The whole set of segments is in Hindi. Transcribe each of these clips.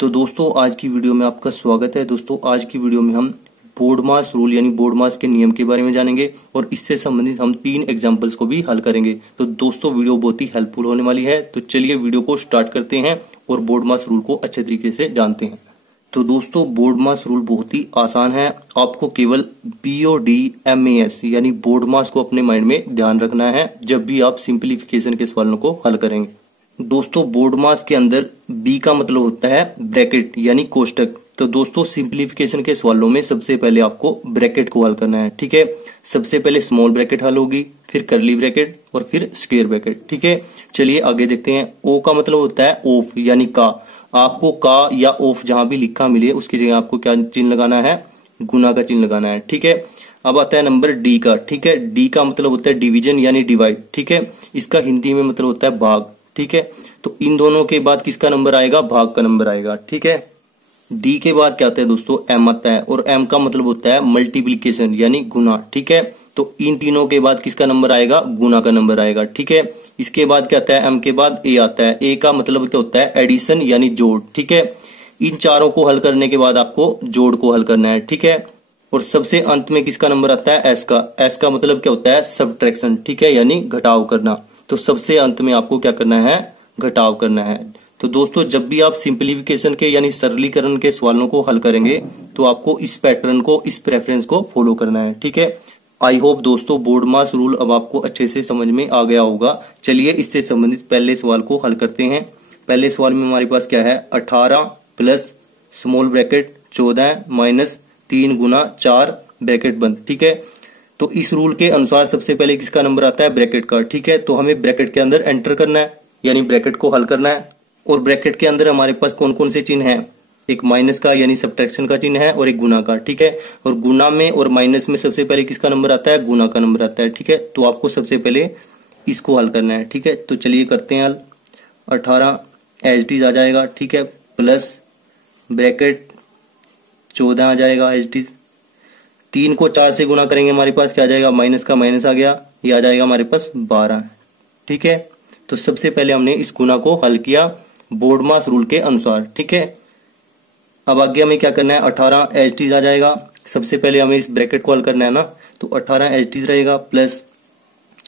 तो दोस्तों आज की वीडियो में आपका स्वागत है। दोस्तों आज की वीडियो में हम बोर्ड मास रूल यानी बोर्ड मास के नियम के बारे में जानेंगे और इससे संबंधित हम 3 एग्जांपल्स को भी हल करेंगे। तो दोस्तों वीडियो बहुत ही हेल्पफुल होने वाली है। तो चलिए वीडियो को स्टार्ट करते हैं और बोर्ड मास रूल को अच्छे तरीके से जानते हैं। तो दोस्तों बोर्ड मास रूल बहुत ही आसान है। आपको केवल BODMAS यानी बोर्ड मास को अपने माइंड में ध्यान रखना है जब भी आप सिंप्लीफिकेशन के सवालों को हल करेंगे। दोस्तों बोर्ड मास के अंदर B का मतलब होता है ब्रैकेट यानी कोष्टक। तो दोस्तों सिंप्लीफिकेशन के सवालों में सबसे पहले आपको ब्रैकेट को हल करना है, ठीक है। सबसे पहले स्मॉल ब्रैकेट हल होगी, फिर कर्ली ब्रैकेट और फिर स्क्वायर ब्रैकेट, ठीक है। चलिए आगे देखते हैं। O का मतलब होता है ऑफ यानी का। आपको का या ऑफ जहां भी लिखा मिले उसकी जगह आपको क्या चिन्ह लगाना है, गुना का चिन्ह लगाना है, ठीक है। अब आता है नंबर D का, ठीक है। D का मतलब होता है डिवीजन यानी डिवाइड, ठीक है। इसका हिंदी में मतलब होता है भाग, ठीक है। तो इन दोनों के बाद किसका नंबर आएगा, भाग का नंबर आएगा, ठीक है। D के बाद क्या आता है दोस्तों, M आता है और M का मतलब होता है मल्टीप्लीकेशन यानी गुना, ठीक है। तो इन तीनों के बाद किसका नंबर आएगा, गुना का नंबर आएगा, ठीक है। इसके बाद क्या आता है, M के बाद A आता है। A का मतलब क्या होता है, एडिशन यानी जोड़, ठीक है। इन चारों को हल करने के बाद आपको जोड़ को हल करना है, ठीक है। और सबसे अंत में किसका नंबर आता है, S का। S का मतलब क्या होता है, सब्ट्रैक्शन, ठीक है, यानी घटाव करना। तो सबसे अंत में आपको क्या करना है, घटाव करना है। तो दोस्तों जब भी आप सिंप्लीफिकेशन के यानी सरलीकरण के सवालों को हल करेंगे तो आपको इस पैटर्न को, इस प्रेफरेंस को फॉलो करना है, ठीक है। आई होप दोस्तों बोर्ड मास रूल अब आपको अच्छे से समझ में आ गया होगा। चलिए इससे संबंधित पहले सवाल को हल करते हैं। पहले सवाल में हमारे पास क्या है, 18 प्लस स्मॉल ब्रैकेट 14 माइनस 3 गुना 4 ब्रैकेट बंद, ठीक है। तो इस रूल के अनुसार सबसे पहले किसका नंबर आता है, ब्रैकेट का, ठीक है। तो हमें ब्रैकेट के अंदर एंटर करना है यानी ब्रैकेट को हल करना है। और ब्रैकेट के अंदर हमारे पास कौन कौन से चिन्ह हैं, एक माइनस का यानी सब्ट्रैक्शन का चिन्ह है और एक गुना का, ठीक है। और गुना में और माइनस में सबसे पहले किसका नंबर आता है, गुना का नंबर आता है, ठीक है। तो आपको सबसे पहले इसको हल करना है, ठीक है। तो चलिए करते हैं हल। 18 एज इट इज आ जाएगा, ठीक है, प्लस ब्रैकेट 14 आ जाएगा एज इट इज। 3 को 4 से गुना करेंगे हमारे पास क्या आ जाएगा, माइनस का माइनस आ गया, ये आ जाएगा हमारे पास 12, ठीक है। तो सबसे पहले हमने इस गुना को हल किया बोर्ड मास रूल के अनुसार, ठीक है। अब आगे हमें क्या करना है, 18 एज इट इज आ जाएगा। सबसे पहले हमें इस ब्रैकेट को हल करना है ना, तो 18 एज इट इज रहेगा प्लस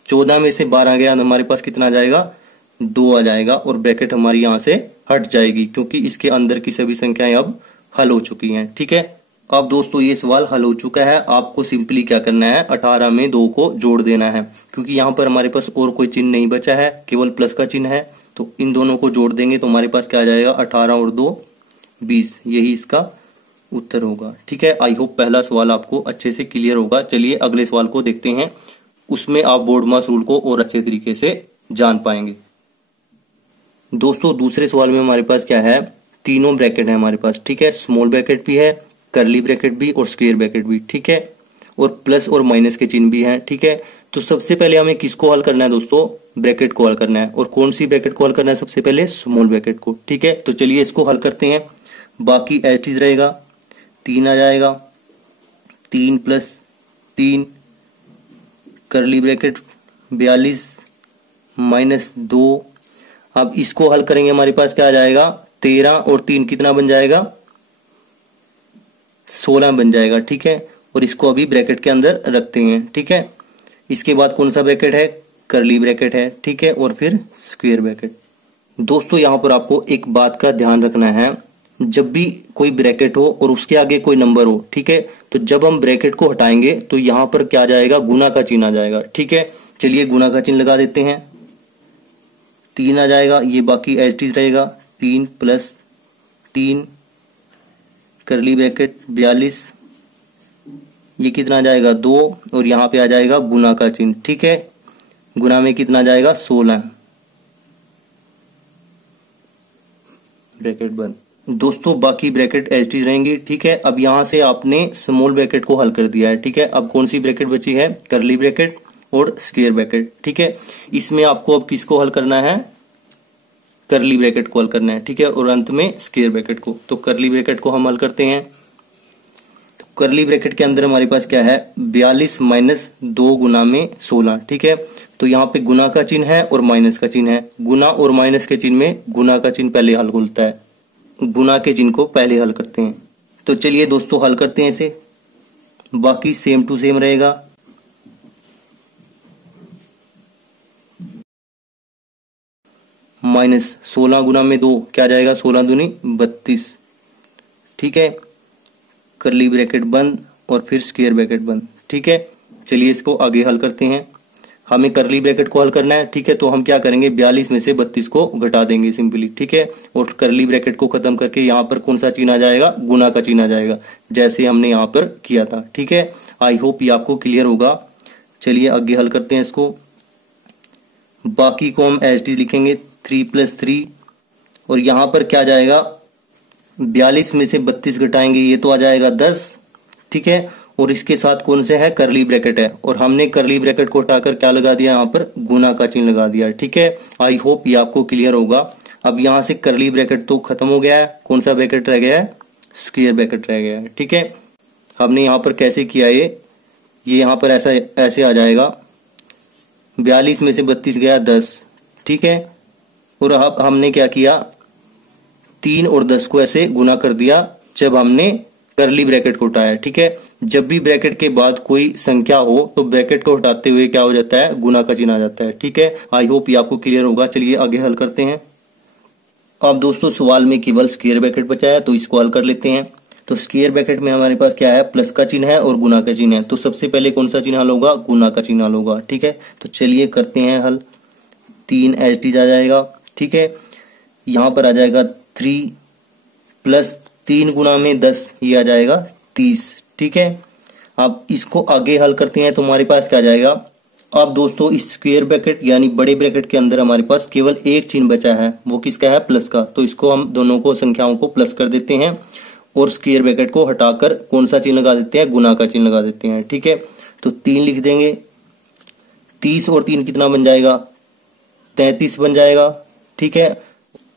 14 में से 12 गया, हमारे पास कितना आ जाएगा, 2 आ जाएगा। और ब्रैकेट हमारी यहां से हट जाएगी क्योंकि इसके अंदर की सभी संख्याएं अब हल हो चुकी हैं, ठीक है। अब दोस्तों ये सवाल हल हो चुका है। आपको सिंपली क्या करना है, 18 में 2 को जोड़ देना है क्योंकि यहाँ पर हमारे पास और कोई चिन्ह नहीं बचा है, केवल प्लस का चिन्ह है। तो इन दोनों को जोड़ देंगे तो हमारे पास क्या आ जाएगा, 18 और 2 20, यही इसका उत्तर होगा, ठीक है। आई होप पहला सवाल आपको अच्छे से क्लियर होगा। चलिए अगले सवाल को देखते हैं, उसमें आप बोर्ड मास रूल को और अच्छे तरीके से जान पाएंगे। दोस्तों दूसरे सवाल में हमारे पास क्या है, तीनों ब्रैकेट है हमारे पास, ठीक है। स्मॉल ब्रैकेट भी है, कर्ली ब्रैकेट भी और स्क्वायर ब्रैकेट भी, ठीक है। और प्लस और माइनस के चिन्ह भी हैं, ठीक है। तो सबसे पहले हमें किसको हल करना है दोस्तों, ब्रैकेट को हल करना है। और कौन सी ब्रैकेट को हल करना है, सबसे पहले स्मॉल ब्रैकेट को, ठीक है। तो चलिए इसको हल करते हैं। बाकी एज इट इज रहेगा, 3 आ जाएगा, 3 प्लस 3 कर्ली ब्रैकेट 42 माइनस 2। अब इसको हल करेंगे हमारे पास क्या आ जाएगा, 13 और 3 कितना बन जाएगा, 16 बन जाएगा, ठीक है। और इसको अभी ब्रैकेट के अंदर रखते हैं, ठीक है। इसके बाद कौन सा ब्रैकेट है, कर्ली ब्रैकेट है, ठीक है। और फिर स्क्वायर ब्रैकेट। दोस्तों यहां पर आपको एक बात का ध्यान रखना है, जब भी कोई ब्रैकेट हो और उसके आगे कोई नंबर हो, ठीक है, तो जब हम ब्रैकेट को हटाएंगे तो यहां पर क्या आ जाएगा, गुना का चिन्ह आ जाएगा, ठीक है। चलिए गुना का चिन्ह लगा देते हैं, 3 आ जाएगा, ये बाकी एज इट इज रहेगा, 3 प्लस 3 कर्ली ब्रैकेट 42, ये कितना आ जाएगा 2 और यहाँ पे आ जाएगा गुना का चिन्ह, ठीक है। गुना में कितना आ जाएगा, 16 ब्रैकेट बंद। दोस्तों बाकी ब्रैकेट एज इट इज रहेंगी, ठीक है। अब यहां से आपने स्मॉल ब्रैकेट को हल कर दिया है, ठीक है। अब कौन सी ब्रैकेट बची है, कर्ली ब्रैकेट और स्क्वायर ब्रैकेट, ठीक है। इसमें आपको अब किसको हल करना है, कर्ली ब्रैकेट को हल करना है, ठीक है। और अंत में स्क्वायर ब्रैकेट को। तो कर्ली ब्रैकेट को हम हल करते हैं। तो कर्ली ब्रैकेट के अंदर हमारे पास क्या है, 42 माइनस 2 गुना में 16, ठीक है। तो यहाँ पे गुना का चिन्ह है और माइनस का चिन्ह है। गुना और माइनस के चिन्ह में गुना का चिन्ह पहले हल खुलता है, गुना के चिन्ह को पहले हल करते हैं। तो चलिए दोस्तों हल करते हैं इसे, बाकी सेम टू सेम रहेगा। माइनस 16 गुना में 2 क्या जाएगा, 16 दूनी 32। ठीक है, कर्ली ब्रैकेट बंद और फिर स्क्वायर ब्रैकेट बंद। ठीक है, चलिए इसको आगे हल करते हैं। हमें कर्ली ब्रैकेट को हल करना है। ठीक है, तो हम क्या करेंगे, 42 में से 32 को घटा देंगे सिंपली। ठीक है, और कर्ली ब्रैकेट को खत्म करके यहाँ पर कौन सा चिन्ह आ जाएगा, गुना का चिन्ह आ जाएगा, जैसे हमने यहाँ पर किया था। ठीक है, आई होप ये आपको क्लियर होगा। चलिए आगे हल करते हैं इसको। बाकी को हम एच डी लिखेंगे 3 + 3, और यहाँ पर क्या जाएगा, 42 में से 32 घटाएंगे, ये तो आ जाएगा 10। ठीक है, और इसके साथ कौन से है, कर्ली ब्रैकेट है, और हमने कर्ली ब्रैकेट को हटाकर क्या लगा दिया, यहाँ पर गुना का चिन्ह लगा दिया। ठीक है, आई होप ये आपको क्लियर होगा। अब यहाँ से कर्ली ब्रैकेट तो खत्म हो गया है, कौन सा ब्रैकेट रह गया है, स्क्वायर ब्रैकेट रह गया है। ठीक है, हमने यहाँ पर कैसे किया, ये यहाँ पर ऐसे आ जाएगा, 42 में से 32 गया 10। ठीक है, और अब हमने क्या किया, 3 और 10 को ऐसे गुना कर दिया जब हमने कर्ली ब्रैकेट को हटाया। ठीक है, जब भी ब्रैकेट के बाद कोई संख्या हो तो ब्रैकेट को हटाते हुए क्या हो जाता है, गुना का चिन्ह आ जाता है। ठीक है, आई होप ये आपको क्लियर होगा। चलिए आगे हल करते हैं। अब दोस्तों सवाल में केवल स्क्वायर ब्रैकेट बचा है, तो इसको हल कर लेते हैं। तो स्क्वायर ब्रैकेट में हमारे पास क्या है, प्लस का चिन्ह है और गुना का चिन्ह है। तो सबसे पहले कौन सा चिन्ह हल होगा, गुना का चिन्ह हल होगा। ठीक है, तो चलिए करते हैं हल। 3 एच आ जाएगा। ठीक है, यहां पर आ जाएगा 3 + 3 गुना में 10, ये आ जाएगा 30। ठीक है, अब इसको आगे हल करते हैं तो हमारे पास क्या आ जाएगा। अब दोस्तों इस स्क्वायर ब्रैकेट यानी बड़े ब्रैकेट के अंदर हमारे पास केवल एक चिन्ह बचा है, वो किसका है, प्लस का। तो इसको हम दोनों को संख्याओं को प्लस कर देते हैं और स्क्वायर ब्रैकेट को हटाकर कौन सा चिन्ह लगा देते हैं, गुना का चिन्ह लगा देते हैं। ठीक है, तो 3 लिख देंगे, 30 और 3 कितना बन जाएगा, 33 बन जाएगा। ठीक है,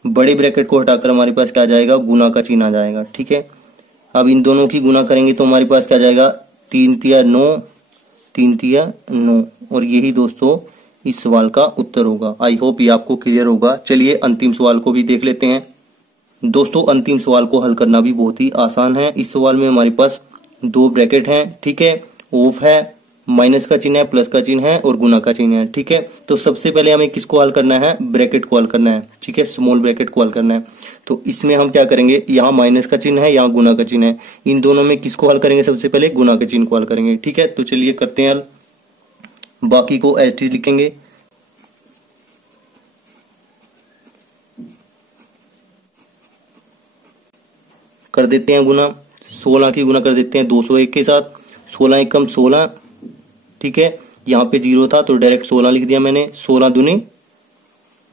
बड़े ब्रैकेट को हटाकर हमारे पास क्या आ जाएगा, गुना का चिन्ह आ जाएगा। ठीक है, अब इन दोनों की गुना करेंगे तो हमारे पास क्या आ जाएगा, 3 तिया 9, 3 तिया 9, और यही दोस्तों इस सवाल का उत्तर होगा। आई होप ये आपको क्लियर होगा। चलिए अंतिम सवाल को भी देख लेते हैं। दोस्तों अंतिम सवाल को हल करना भी बहुत ही आसान है। इस सवाल में हमारे पास 2 ब्रैकेट हैं। ठीक है, ऑफ है, माइनस का चिन्ह है, प्लस का चिन्ह है और गुना का चिन्ह है। ठीक है, तो सबसे पहले हमें किसको हल करना है, ब्रैकेट को हल करना है। ठीक है, स्मॉल ब्रैकेट को हल करना है। तो इसमें हम क्या करेंगे, यहाँ माइनस का चिन्ह है, यहाँ गुना का चिन्ह है, इन दोनों में किसको हल करेंगे, सबसे पहले गुना के चिन्ह को हल करेंगे। ठीक है, तो चलिए करते हैं हल। बाकी को एच टी लिखेंगे। कर देते हैं गुना, 16 की गुना कर देते हैं 201 के साथ, 16 एकम 16। ठीक है, यहाँ पे 0 था तो डायरेक्ट 16 लिख दिया मैंने, 16 दूनी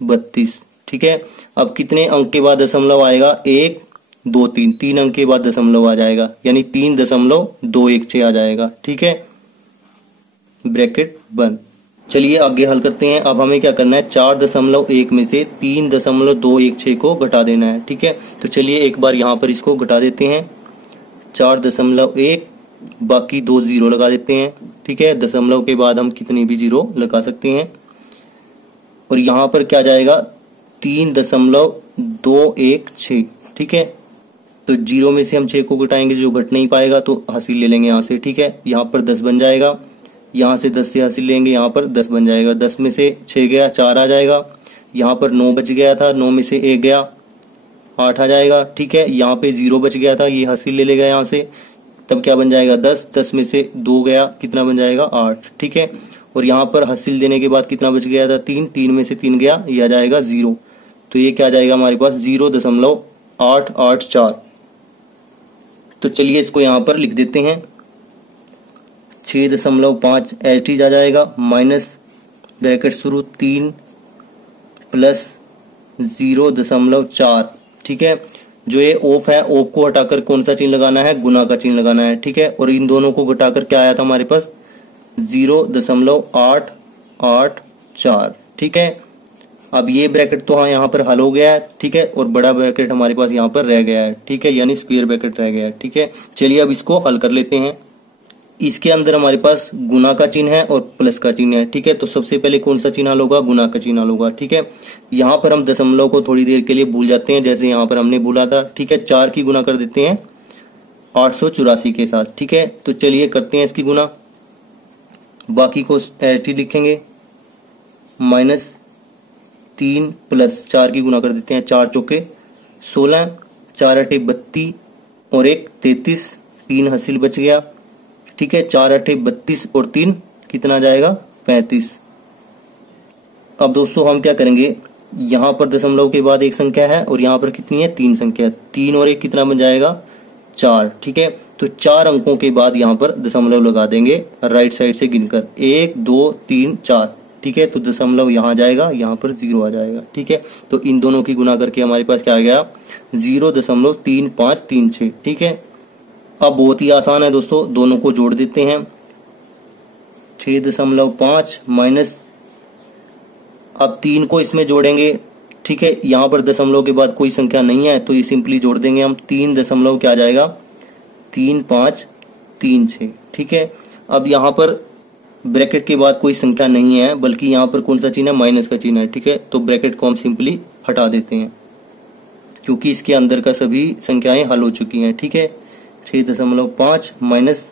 32। ठीक है, अब कितने अंक के बाद दशमलव आएगा, 1 2 3, 3 अंक के बाद दशमलव आ जाएगा, यानी 3.216 आ जाएगा। ठीक है, ब्रैकेट बंद। चलिए आगे हल करते हैं। अब हमें क्या करना है, 4.1 में से 3.216 को घटा देना है। ठीक है, तो चलिए एक बार यहाँ पर इसको घटा देते हैं, 4.1, बाकी 2 0 लगा देते हैं। ठीक है, दशमलव के बाद हम कितने भी 0 लगा सकते हैं, और यहाँ पर क्या जाएगा, 3.216। ठीक है, तो 0 में से हम 6 को घटाएंगे, जो घट नहीं पाएगा तो हासिल ले लेंगे यहाँ से। ठीक है, यहाँ पर 10 बन जाएगा, यहाँ से 10 से हासिल लेंगे, यहाँ पर 10 बन जाएगा, 10 में से 6 गया 4 आ जाएगा, यहाँ पर 9 बच गया था, 9 में से 1 गया 8 आ जाएगा। ठीक है, यहाँ पे 0 बच गया था, ये हासिल ले लेगा यहाँ से, तब क्या बन जाएगा 10, 10 में से 2 गया, कितना बन जाएगा 8। ठीक है, और यहाँ पर हासिल देने के बाद कितना बच गया था 3, 3 में से 3 गया, ये आ जाएगा 0, तो ये क्या आ जाएगा हमारे पास 0.884। तो चलिए इसको यहाँ पर लिख देते हैं, 6.5 एच आ जाएगा, माइनस ब्रैकेट शुरू 3 + 0.4। ठीक है, जो ये ऑफ है, ऑफ को हटाकर कौन सा चिन्ह लगाना है, गुना का चिन्ह लगाना है। ठीक है, और इन दोनों को घटाकर क्या आया था हमारे पास, 0.884। ठीक है, अब ये ब्रैकेट तो हाँ यहाँ पर हल हो गया है। ठीक है, और बड़ा ब्रैकेट हमारे पास यहाँ पर रह गया है। ठीक है, यानी स्क्वायर ब्रैकेट रह गया है। ठीक है, चलिए अब इसको हल कर लेते हैं। इसके अंदर हमारे पास गुना का चिन्ह है और प्लस का चिन्ह है। ठीक है, तो सबसे पहले कौन सा चिन्ह होगा? गुना का चिन्ह होगा। ठीक है, यहाँ पर हम दशमलव को थोड़ी देर के लिए भूल जाते हैं, जैसे यहाँ पर हमने भूला था। ठीक है, 4 की गुना कर देते हैं 884 के साथ। ठीक है, तो चलिए करते हैं इसकी गुना, बाकी को ऐसे लिखेंगे -3 प्लस 4 की गुना कर देते हैं 4 चौके 16, 4 अठे 32 और 1 33, 3 हासिल बच गया। ठीक है, 4 अठे 32 और 3 कितना जाएगा? 35। अब दोस्तों हम क्या करेंगे, यहाँ पर दशमलव के बाद एक संख्या है और यहाँ पर कितनी है? 3 संख्या। 3 और 1 कितना बन जाएगा? 4। ठीक है, तो 4 अंकों के बाद यहाँ पर दशमलव लगा देंगे राइट साइड से गिनकर 1 2 3 4। ठीक है, तो दशमलव यहाँ जाएगा, यहाँ पर 0 आ जाएगा। ठीक है, तो इन दोनों की गुना करके हमारे पास क्या आ गया? 0.3536। ठीक है, अब बहुत ही आसान है दोस्तों, दोनों को जोड़ देते हैं। 6.5 माइनस, अब 3 को इसमें जोड़ेंगे। ठीक है, यहाँ पर दशमलव के बाद कोई संख्या नहीं है तो ये सिंपली जोड़ देंगे हम। 3 दशमलव क्या आ जाएगा? 3536। ठीक है, अब यहाँ पर ब्रैकेट के बाद कोई संख्या नहीं है, बल्कि यहाँ पर कौन सा चिन्ह है? माइनस का चिन्ह है। ठीक है, तो ब्रैकेट को हम सिंपली हटा देते हैं क्योंकि इसके अंदर का सभी संख्याएं हल हो चुकी हैं। ठीक है, 6.5 माइनस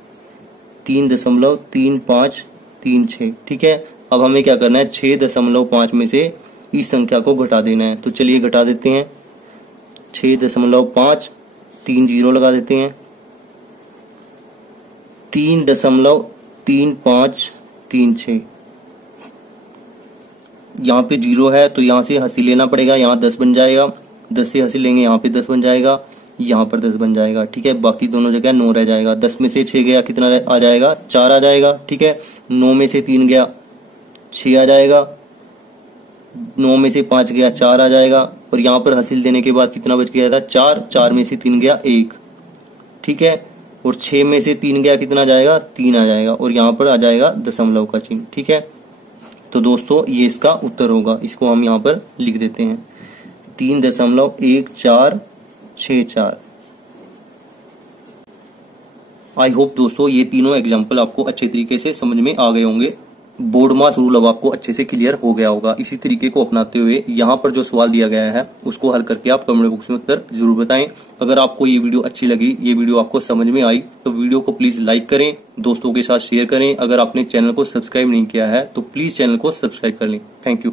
3.3536। ठीक है, अब हमें क्या करना है? 6.5 में से इस संख्या को घटा देना है, तो चलिए घटा देते हैं। 6.5 3 0 लगा देते हैं। 3.3536, यहाँ पे 0 है तो यहाँ से हंसी लेना पड़ेगा, यहाँ 10 बन जाएगा। 10 से हंसी लेंगे, यहाँ पे 10 बन जाएगा, यहाँ पर 10 बन जाएगा। ठीक है, बाकी दोनों जगह 9 रह जाएगा। 10 में से 6 गया, कितना आ जाएगा? 4 आ जाएगा। ठीक है, 9 में से 3 गया, 6 आ जाएगा। 9 में से 5 गया, 4 आ जाएगा। और यहाँ पर हासिल देने के बाद कितना बच गया था? 4। 4 में से 3 गया, 1। ठीक है, और 6 में से 3 गया, कितना जाएगा? 3 आ जाएगा। और यहाँ पर आ जाएगा दशमलव का चिन्ह। ठीक है, तो दोस्तों ये इसका उत्तर होगा, इसको हम यहाँ पर लिख देते हैं 3.1464। आई होप दोस्तों ये तीनों एग्जाम्पल आपको अच्छे तरीके से समझ में आ गए होंगे। बोर्ड मास रूल अब आपको अच्छे से क्लियर हो गया होगा। इसी तरीके को अपनाते हुए यहाँ पर जो सवाल दिया गया है उसको हल करके आप कमेंट बॉक्स में उत्तर जरूर बताएं। अगर आपको ये वीडियो अच्छी लगी, ये वीडियो आपको समझ में आई, तो वीडियो को प्लीज लाइक करें, दोस्तों के साथ शेयर करें। अगर आपने चैनल को सब्सक्राइब नहीं किया है तो प्लीज चैनल को सब्सक्राइब कर लें। Thank you.